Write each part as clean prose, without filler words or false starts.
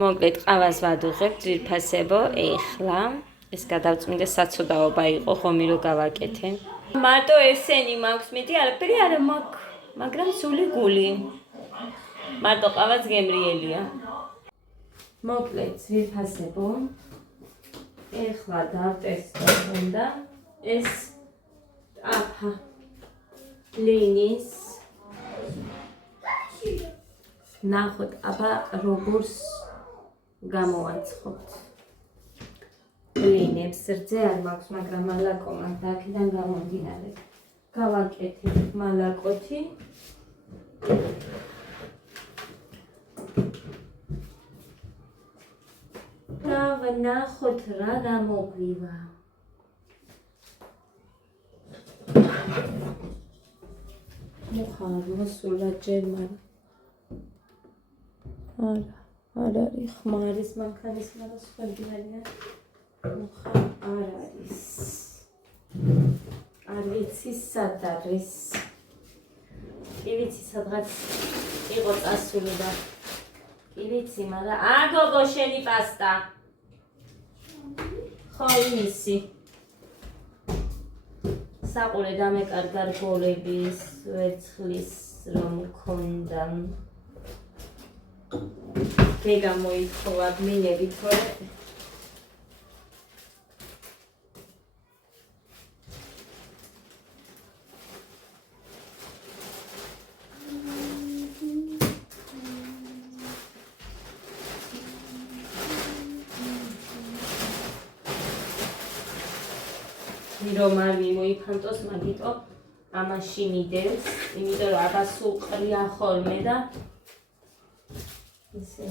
მოკლედ ყავას ვადუღებ ძვირფასებო ეხლა ეს გადავწმინდა საცოდაობა იყო ხომი რო გავაკეთე მარტო ესენი მაქვს მეტი არაფერი არ მაქვს მაგრამ სული გული მარტო ყავაც გემრიელია მოკლედ ძვირფასებო ეხლა დავტესტო უნდა ეს აფა ლინის ნახოთ აბა როგორც გამოვაცხობთ ლინებს რძე არ მაქვს მაგრამ მალაკო მაქვს და აქედან გამომდინარე გავაკეთებ მალაკოთი და ვნახოთ რა გამოგვივა მოხარ მოსულა ჯერმან არ არის ხმარის მანქანის მარასხვები არიან მოხარ არ არის არ ვიცი სად არის კი ვიცი სადღაც იყო წასული და კი ვიცი მაგრამ გოგო შენი პასტა ხო ისი საყურე დამეკარგა რგოლების ვერცხლის რომ მქონდა გეგა მოითხოვა მინები თორე რომ არ მიმოიფანტოს მაგიტო ამაში მიდევს იმიტომ რომ აბა სულ ყრია ხოლმე და ისე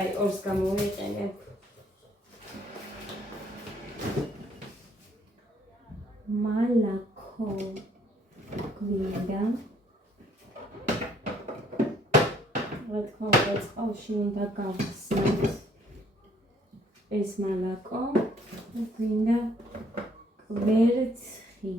აი ორს გამოვიყენებ მალაკო გვინდა რა თქმა უნდა წყალში უნდა გავხსნათ ეს მალაკო გვინდა კვერცხი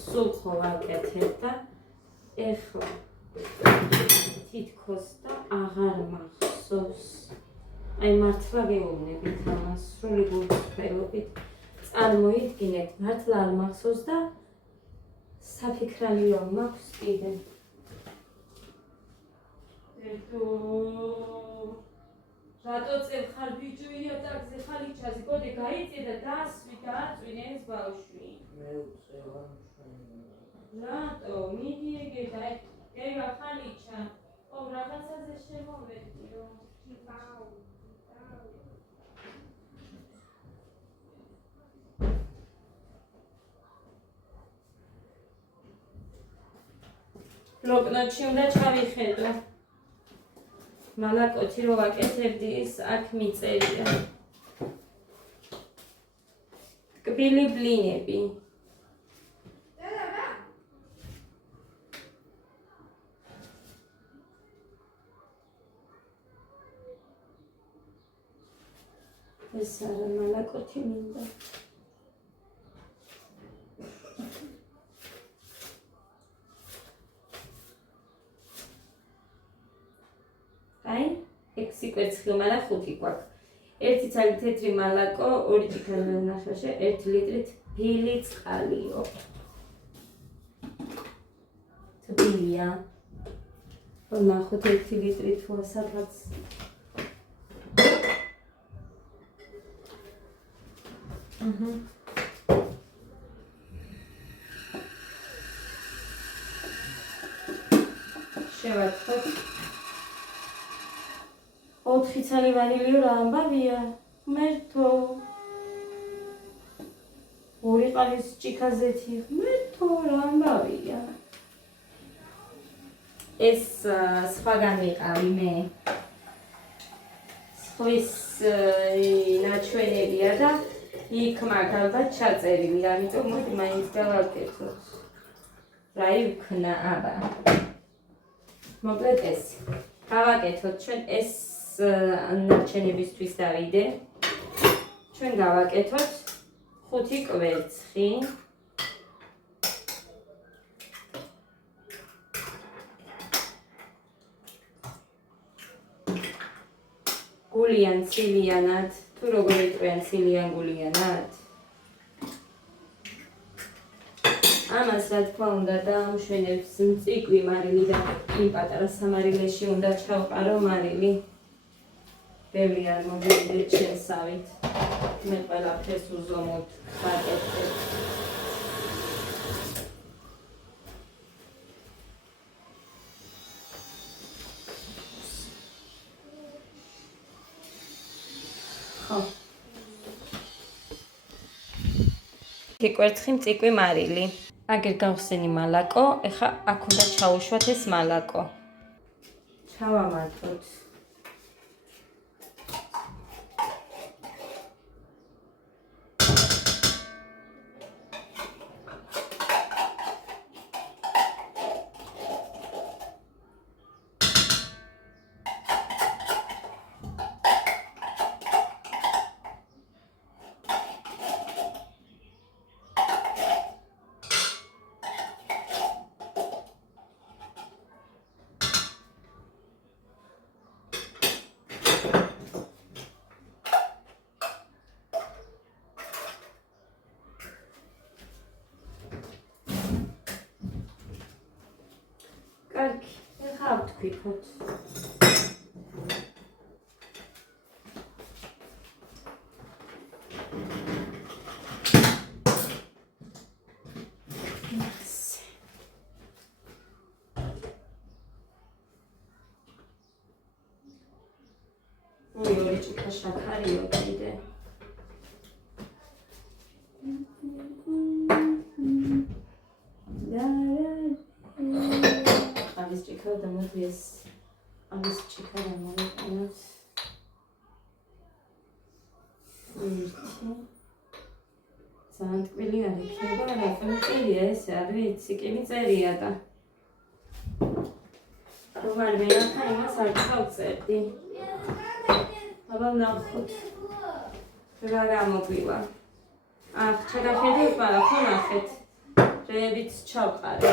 სულ ხო ვაკეთებ და ეხლა თითქოს და აღარ მახსოვს აი მართლა გეუბნებით ამას სრული გულწრფელობით წარმოიდგინეთ მართლა არ მახსოვს და საფიქრალიო მაქვს კიდე რატო წევ ხარ ბიჭუია წაგზე ხალიჩაზე გოდი გაიწე და დასვი და აწვინე ეს ბავშვი მე უწევა რატო მიდი ეგედა ეგა ხალიჩა ო რაღაცაზე შემოვედიო ბლოკნოტში უნდა ჩავიხედო მალაკოთი რო ვაკეთებდი ის აქ მიწერია ტკბილი ბლინები ეს არა მალაკოთი მინდა აი 6 კვერცხი, მაგრამ 5 გვაქვს. ერთი ცალი თეთრი მალაკო, 2 ჭიქა ნახევარში, 1 ლიტრით თბილი წყალიო. თბილია. ნახოთ 1 ლიტრი თუ სადღაც. შევაწყოთ. 4 ცალი ვანილიო რა ამბავია? მერთო. 2 ყავის ჭიქაზეთი. მერთო რა ამბავია? ეს სხვაგან ვიყავი მე. სხვის ნაჩვენებია და იქ მაგ ალბათ ჩაწერილი, ამიტომ მოდი მაინც დავაკეთოთ. რა იქნა აბა. მოკლედ ეს. გავაკეთოთ ჩვენ ეს ნარჩენებისთვის დავიდე. ჩვენ გავაკეთოთ 5 კვერცხი. გულიან ცილიანად, თუ როგორ იყვიან ცილიან გულიანად. ამას რა თქმა უნდა დაამშვენებს მწიკვი მარილი და იმ პატარა სამარილეში უნდა ჩავყარო მარილი. ბევრი არ მოგივიდეთ შენსავით. მე ყველაფერს უზომოდ ვაკეთებ. კვერცხი მწიკვი მარილი. აგერ გავხსენი მალაკო, ეხა აქ უნდა ჩაუშვათ ეს მალაკო. ჩავამატოთ. კარგი, ეხა ავთქვიფოთ. ორი ჭიქა შაქარიო კიდე. ამის ჭიქა და მოდი ეს ამის ჭიქა და მოვიყენოთ. ძალიან ტკბილი არ იქნება, რატომ წერია ესე, არ ვიცი, კი მიწერია და რომ არ მენახა იმას არ გავწერდი. აბა ნახოთ რა მოგვივა. ახ ჩაგახედეთ, მაგრამ ხო ნახეთ. რეებიც ჩავყარე.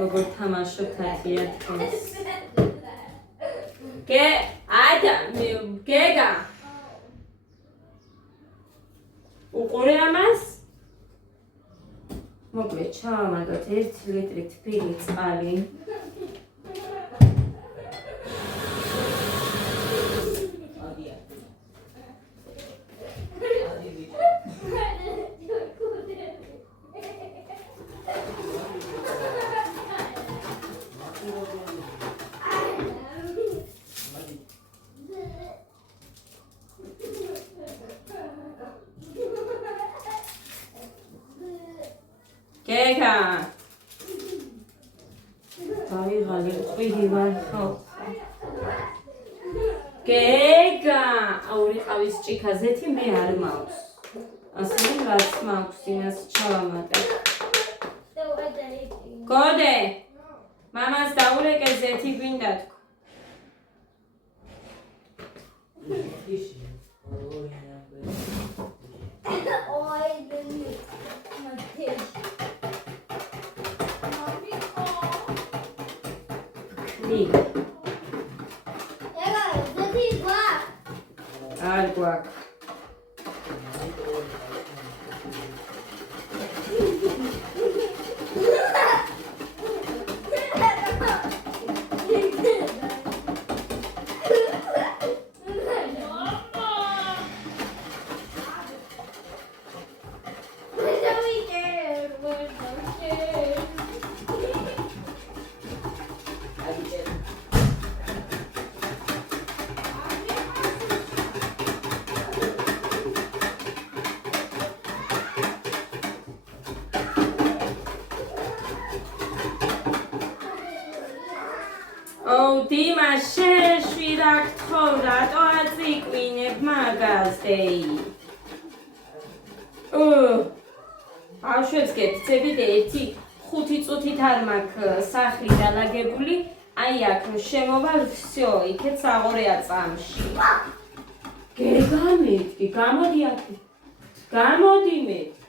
როგორ თამაშობთ აკია თქვენს. გეგა უყურე ამას? მოკლედ ჩავამატოთ 1 ლიტრი თბილი წყალი. გეგა დავიღალე ყვირი ვარ ხო გეგა ორი ყავის ჭიქაზეთი მე არ მაქვს ასე რაც მაქვს იმას ჩავამატებ გოდე მამას დაურეკე ზეთი გვინდა თქო არ გვაქვს. Dima შეშვი რა გთხოვ რატო აწიკვინებ მაგას დეი ბავშვებს გეცებით 1-5 წუთით არ მაქვს სახლი დალაგებული აი აქ შემოვალ всё იქეთ საღორეა წამში გეგამეთქი გამოდი აქ გამოდი მეთქი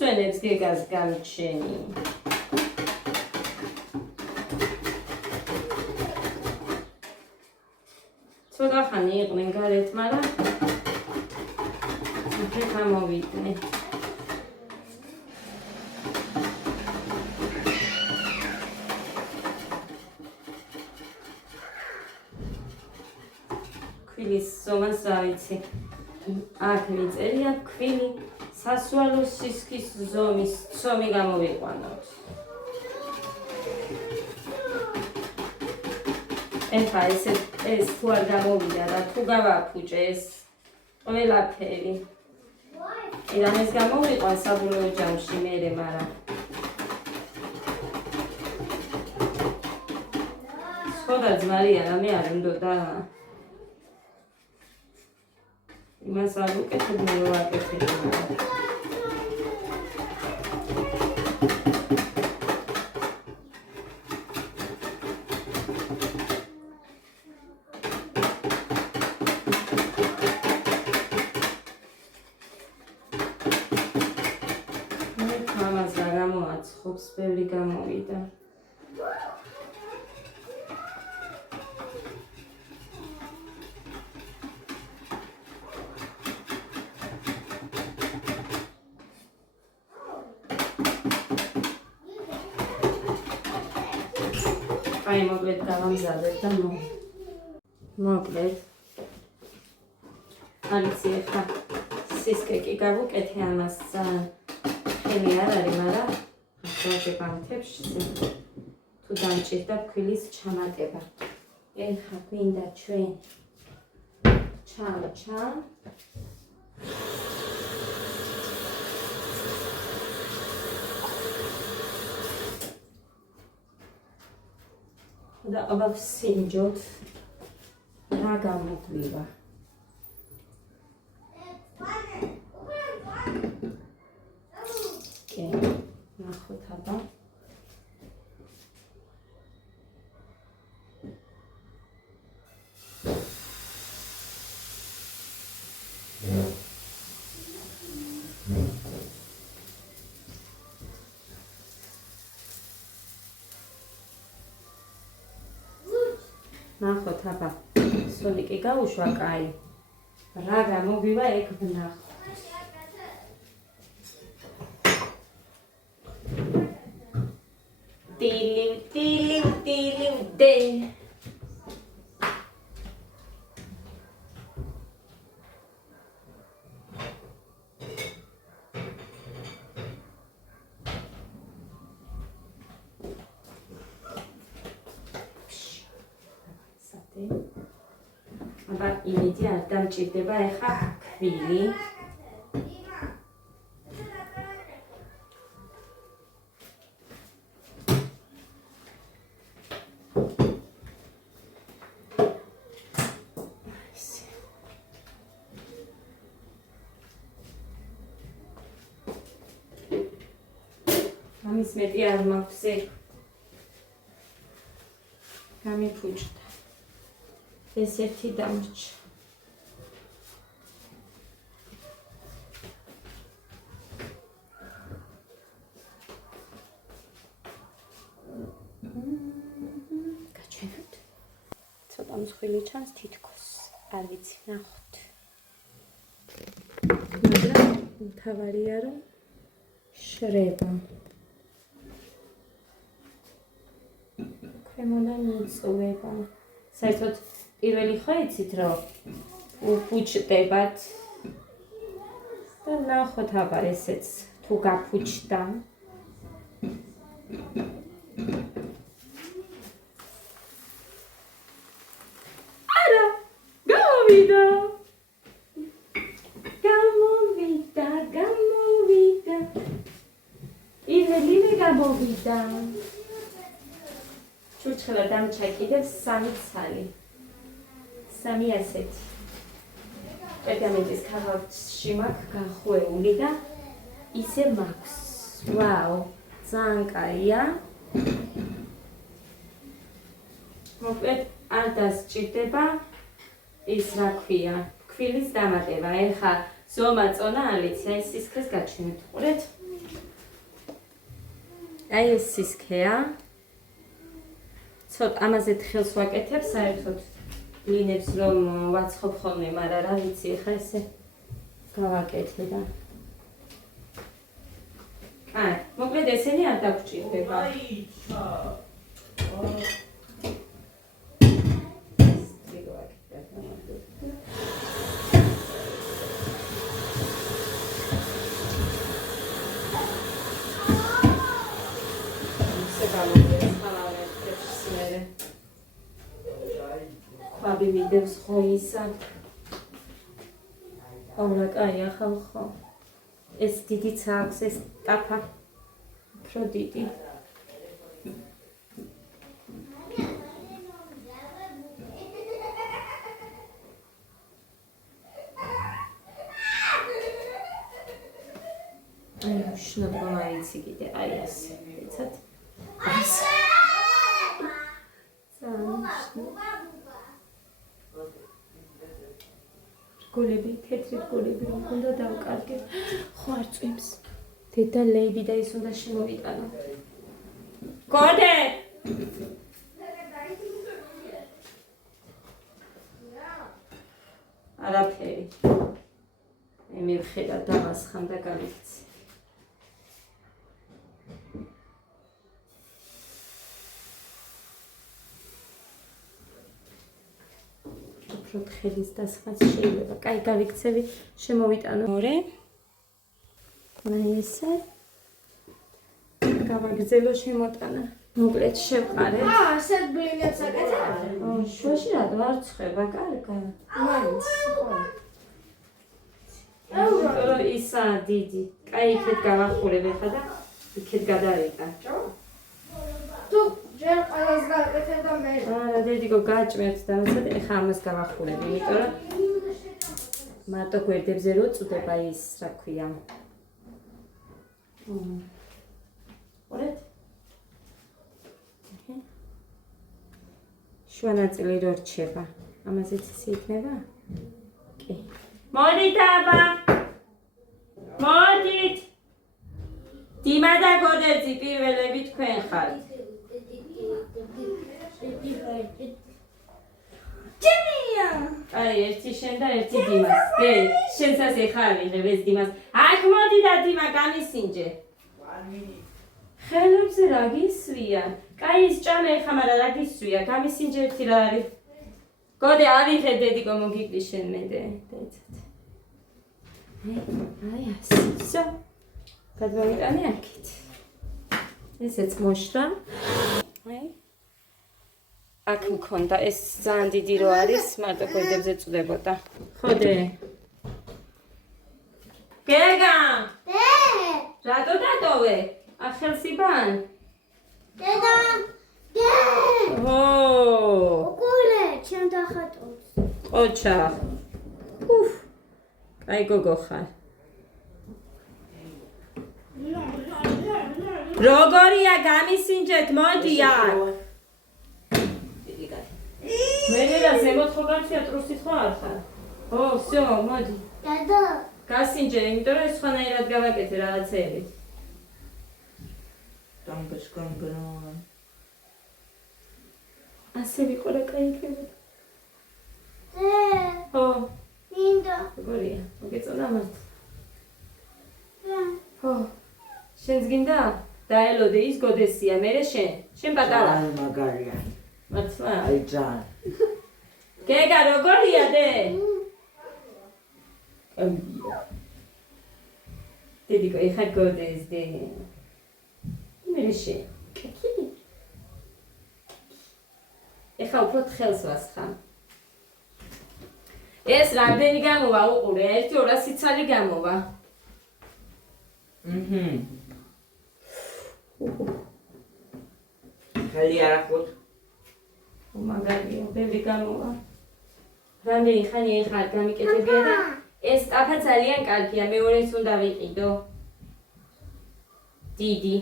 რასვენებს გეგას გამჩენი ცოტა ხანი იყვნენ გარეთ მაგრამ უკვე გამოვიდნენ ქვილის ზომას რა ვიცი აქ მიწერია ქვილი სასუალო სისქის ზომის ცომი გამოვიყვანოთ. ეხლა ეს თუ არ გამოვიდა და თუ გავაფუჭე ეს ყველაფერი. იდან ეს გამოვიყვან საბოლოო ჯამში მერე, მაგრამ სხვა ძმარია რამე არ უნდოდა. იმას არ უკეთებ მე ვაკეთებ. ამას რა გამოაცხობს, ბევრი გამოვიდა. აი მოკლედ გავამზადებ და მოკლედ არიცი ახლა სისკეკი გავუკეთე ამას ხელი არ არის მაგრამ ახლა გამთებში თუ დამჭირდა ქვილის ჩამატება ეხლა გვინდა ჩვენ ჩამ და აბა ვსინჯოთ რა გამოგვივა ნახოთ აბა ნახოთ აბა სოლიკი გაუშვა კაი რა გამოგვივა ეგ ვნახოთ ტილი დე აბა იმედი არ დამჭირდება ეხა ქვილი ამის მეტი არ მაქვს გამიფუჭდა ეს ერთი დამრჩა გაჩვენოთ ცოტა მსხვილი ჩანს თითქოს არ ვიცი ნახოთ მაგრამ თავარია რომ შრება ქვემოდან მიწვება საერთოდ პირველი ხო იცით რომ უფუჭდებათ და ნახოთ აბა ესეც თუ გაფუჭდა არა გამოვიდა პირველივე გამოვიდა ჩურჩხელა დამჩა კიდევ 3 ცალი 3 ასეთი პერგამენტის ქაღალდში მაქვს გახვეული და ისე მაქვს ვაუ ძალიან კაია მოკლედ არ დასჭირდება ის რა ქვია ქვილის დამატება ეხა ზომა წონა ალიცი აი სისქეს გაჩვენებთ ყურეთ აი ეს სისქეა ცოტა ამაზე ხელს ვაკეთებ საერთოდ ლინებს რომ ვაცხობ ხოლმე მაგრამ რა ვიცი ეხა ესე გავაკეთე და აი მოკლედ ესენი არ დაგჭირდება აბი მიდევს ხო ისა აულა კაია ხალხო ეს დიდიც აქვს ეს ტაფა უფრო დიდი აი უშნოდ მომაიცი კიდე აი ასე ეცად ასე გოლები, თეთრი გოლები რომ უნდა დავკარგე. ხო არ წვიმს. დედა ლეიბი და ის უნდა შემოვიტანო. გოდე! არაფერი. მე ვხედა დავასხამ და გავიქცე. ხელის დასხმაც შეიძლება. კაი, გავიქცევი, შემოვიტანო. ორე. აი ესე. გავაგრძელო შემოტანა. მოკლედ შევყარე. ასე ბლინებს აკეთებ? შუაში რატო არ ცხება, კარგა. მაინც. აუ, ისა დიდი. კაი, იქეთ გავახურებ ახლა და იქეთ გადავიყა. თუ ჯერ ყველას გააკეთებ და მე. არა, დედიკო გაჭმევთ და მეცად ეხა ამას გავახურებ, იმიტომ რომ მარტო გვერდებზე რო წდება ის, რა ქვია. ორეთ. შუა ნაწილი რო რჩება. ამაზეც ისე იქნება? კი. მოდით აბა. მოდით. დიმა და გოდერძი პირველები თქვენ ხართ. ჯემია! აი, ერთი შენ და ერთი დიმას. დე, შენსაც ეხა ავიღებ ეს დიმას. აქ მოდი და დიმა გამისინჯე. ხელებზე რა გისვია? კაი, ის ჭამე ეხა, მაგრამ რა გისვია? გამისინჯე ერთი რა არის. გოდე, ავიღე დედიკო მოგიკლი შენ მე დე. დაიცად. აი, ასე. სო. გადმოვიტანე აქეთ. ესეც მოშრა. აი. აქ მქონდა ეს ძალიან დიდი რო არის, მარტო გვერდებზე წვდებოდა. ხოდე. გეგა! დე! რატო დატოვე? ახელს იბან? დედა! დე! ო! უკულე, ჩემ დახატავს. ყოჩა. უფ. კაი გოგო ხარ. როგორია გამისინჯეთ, მოდი აქ. მე რა ზემოთ ხო გაცია ტრუსით ხო არ ხარ? ო, всё, მოდი. დადო. გასინჯე, იმიტომ რომ სხვანაირად გავაკეთე რაღაცეებით. დამბეშკანგრა. ასე ვიყო რა кайფებოდ. ზე. ო, მინდა. როგორია? მოგეწონა მართ. ზე. ო, შენს გინდა? დაელოდე ის გოდესია, მერე შენ პატარა. აი მაგარია. მართლა? აი ძალიან. გეგა როგორია დე? კამბია. დედიკო, ეხა გოდეს დე. მერე შენ. კაკი. ეხა უფრო თხელს ვასხამ. ეს რამდენი გამოვა უყურე? 1-200 ცალი გამოვა. ხელი არ ახვთ. მაგარია, ბევრი გამოვა. რამდენი ხანი ეხლა გამიკეთებია და ეს ტაფა ძალიან კარგია, მეორეს უნდა ვიყიდო. დიდი.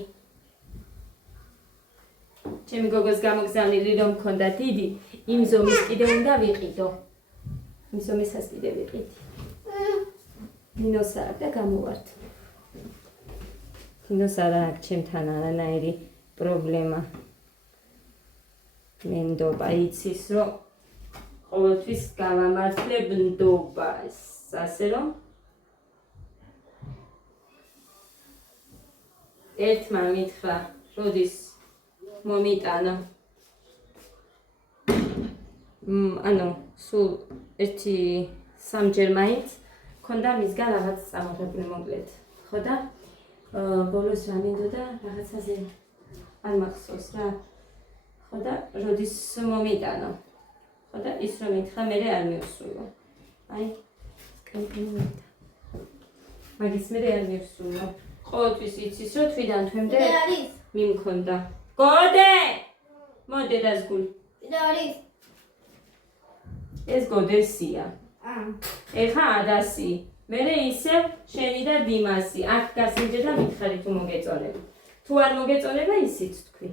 ჩემი გოგოს გამოგზავნილი რომ მქონდა დიდი, იმ ზომის კიდე უნდა ვიყიდო. იმ ზომისას კიდე ვიყიდი. ნინოს არ აქვს და გამოვართ. ნინოს არ აქვს ჩემთან არანაირი პრობლემა. მენდობა იცის რომ ყოველთვის გავამართლებ ნდობას, ასე რომ ერთმა მითხრა, როდის მომიტანა. ანუ სულ 1-3 მაინც ქონდა მისგან რაღაც წამოღებული მოკლედ. ხო და ბოლოს რა მინდოდა რაღაცაზე არ მახსოვს რა. ხო და როდის მომიტანო. ხო და ის რომ მითხრა მე არ მივსულო. აი კანკინი. მაგის მე არ მივსულო. ყოველთვის იცის რომ თვიდან თვემდე არის. მიმქონდა. გოდე! მოდი დაზგული. არის. ეს გოდესია. ეხა ადასი. მერე ისევ შენი და დიმასი. აქ გასინჯე და მითხარი თუ მოგეწონება. თუ არ მოგეწონება ისიც თქვი.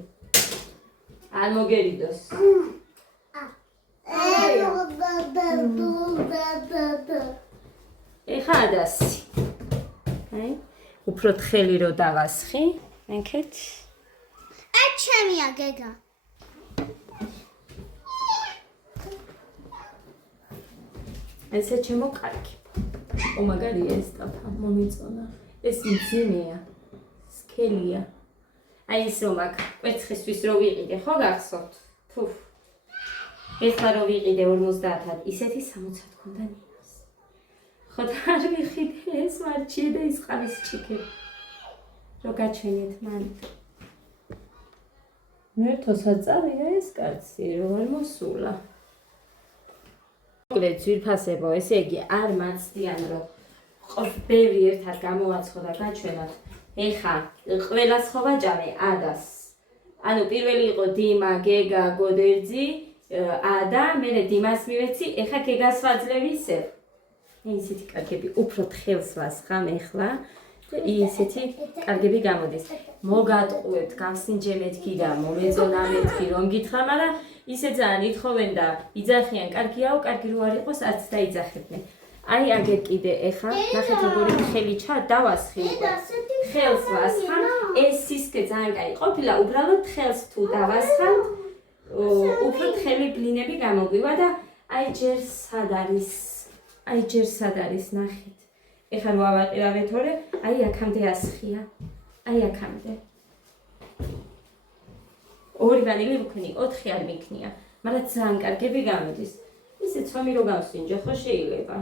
არ მოგერიდოს. ეხა ადასი. აი, უფრო თხელი რო დავასხი, მენქეთ. ჩემია გეგა. ესე ჩემო კარგი. ომაგარია ეს ტაფა, მომიწონა. ეს მძიმეა. სქელია. აი ის რომ აქ კვერცხისთვის რო ვიყიდე, ხო გახსოვთ? თუფ. ეხლა რო ვიყიდე 50-ად, ისეთი 60 ქონდა ნინოს. ხო და არ ვიყიდე ეს მარჩია და ის ყავის ჩიქები. რო გაჩვენეთ მან. მერტოსაც წავიდა ეს კაცი, რო არ მოსულა. მოკლედ ძვირფასებო, ესე იგი არ მაცდიან რომ ბევრი ერთად გამოვაცხო და გაჩვენოთ. ეხა ყველა სხვა ვაჭამე ადას. ანუ პირველი იყო დიმა, გეგა, გოდერძი, ადა, მერე დიმას მივეცი, ეხა გეგას ვაძლევ ისევ. ისეთი კარგები უფრო თხელს ვასხამ ეხლა. ისეთი კარგები გამოდის. მოგატყუეთ, გავსინჯე მეთქი და მომეწონა მეთქი რომ გითხრა, მაგრამ ისე ძალიან ითხოვენ და იძახიან, კარგიაო, კარგი რო არ იყოს, არც დაიძახებდნენ. აი აგერ კიდე ეხა, ნახეთ როგორი ხელი დავასხი. ხელს ვასხამ, ეს სისქე ძალიან კაი ყოფილა, უბრალოდ ხელს თუ დავასხამ, უფრო თხელი ბლინები გამოგვივა და აი ჯერ სად არის, ნახეთ. ეხლა რო ავაყირავეთ ორე, აი აქამდე ასხია. აი აქამდე. ორი ვანილი ვქნი, 4 არ მიქნია, მაგრამ ძალიან კარგები გამოდის. ისე ცომი რო გავსინჯო, ხო შეიძლება.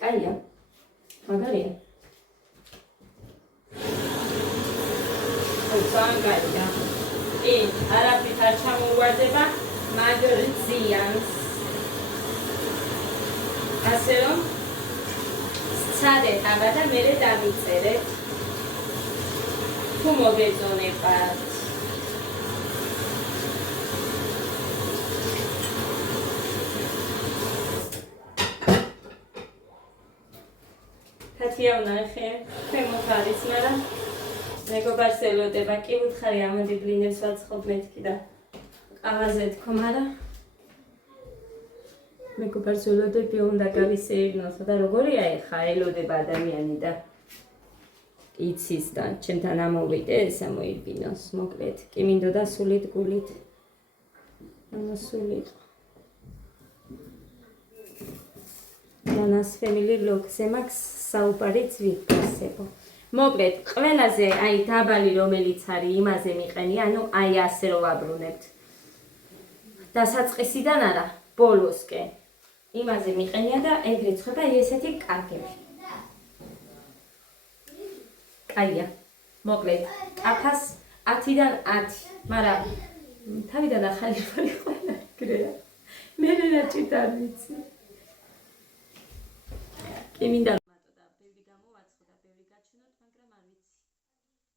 კაია. მაგარია. ძალიან კაია. არაფრით არ ჩამოვარდება, მაგრამ ზიანს. ასე რომ სცადეთ აბა და მერე დამიწერეთ. თუ მოგეწონებათ. ნახია ვნახე, ქვემოთ არის, მაგრამ მეგობარს ელოდება, კი უთხარი ამოდი ბლინებს ვაცხობ მეთქი და ყავაზე თქო, მაგრამ მეგობარს ელოდები უნდა გავისეირნოსო და როგორია ეხა ელოდება ადამიანი და იცის და ჩემთან ამოვიდე ეს ამოიბინოს, მოკლედ, კი მინდოდა სულით გულით ამოსულიყო. Manas family vlog-ზე მაქვს საუბარიც ვიფასებო. მოკლედ, ყველაზე აი დაბალი რომელიც არის, იმაზე მიყენი, ანუ აი ასე რომ ვაბრუნებთ. დასაწყისიდან არა, ბოლოსკენ. იმაზე მიყენია და ეგრე ცხება ესეთი კარგები. კაია. მოკლედ, კაფას 10-დან 10, მაგრამ თავიდან ახალი ხალი ყველა ეგრეა. მე რაჭით არ ვიცი. კი მინდა მარტო და ბევრი გამოვაცხო და ბევრი გაჩვენოთ, მაგრამ არ ვიცი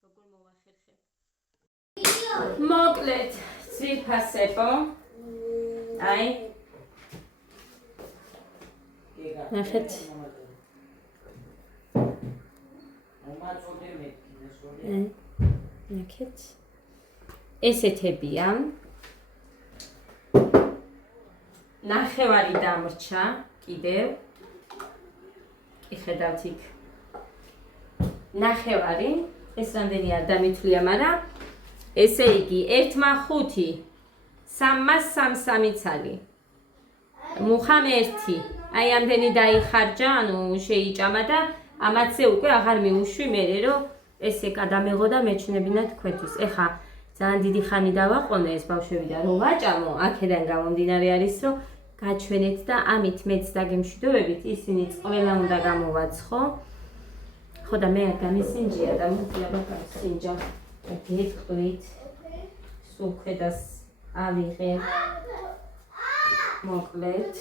როგორ მოვახერხებ. მოკლედ, ვიფასებო. აი. ნახეთ. ნახეთ. ესეთებია. ნახევარი დამრჩა კიდევ. ხედავთ იქ ნახევარი ეს რამდენი არ დამითვლია, მაგრამ ესე იგი 1/5 333 ცალი მუხამ 1 აი ამდენი დაიხარჯა, ანუ შეიჭამა და ამათზე უკვე აღარ მიუშვი მე რომ ესე გადამეღო და მეჩნებინა თქვენთვის. ეხა ძალიან დიდი ხანი დავაყონე ეს ბავშვები და რომ ვაჭამო, აქედან გამომდინარე არის რომ გაჩვენეთ და ამით მეც დაგემშვიდობებით ისინიც ყველა უნდა გამოვაცხო. ხო და მე არ გამისინჯია და მოდი აბა გავსინჯა. გეტყვით. სულ ქვედას ავიღე. მოკლედ.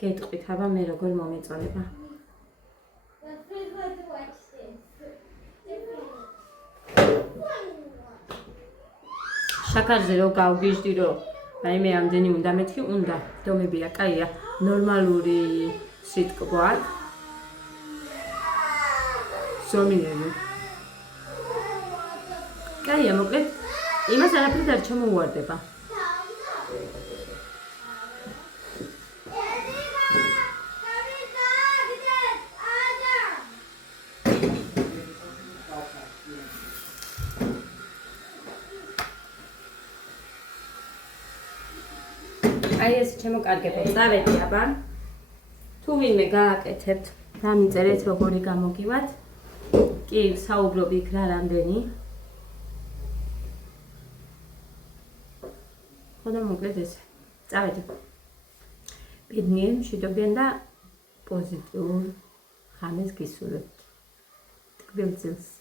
გეტყვით აბა მე როგორ მომეწონება. შაქარზე რო გავგიჟდი რომ რაიმე ამდენი უნდა მეთქი, უნდა დომებია, კაია, ნორმალური სიტკბო აქვს. ზომიერი. კაია, მოკლედ, იმას არაფერი არ ჩამოუვარდება. აი ეს შემოკარგებო, წავედი აბა. თუ ვინმე გააკეთებთ, დამიწერეთ როგორი გამოგივათ. კი, საუბრობ იქ რა რამდენი. ხო და მოკლედ ესე. წავედი. ბედნიერ, მშვიდობიან და პოზიტიურ ხანას გისურვებთ. ტკბილ წილს.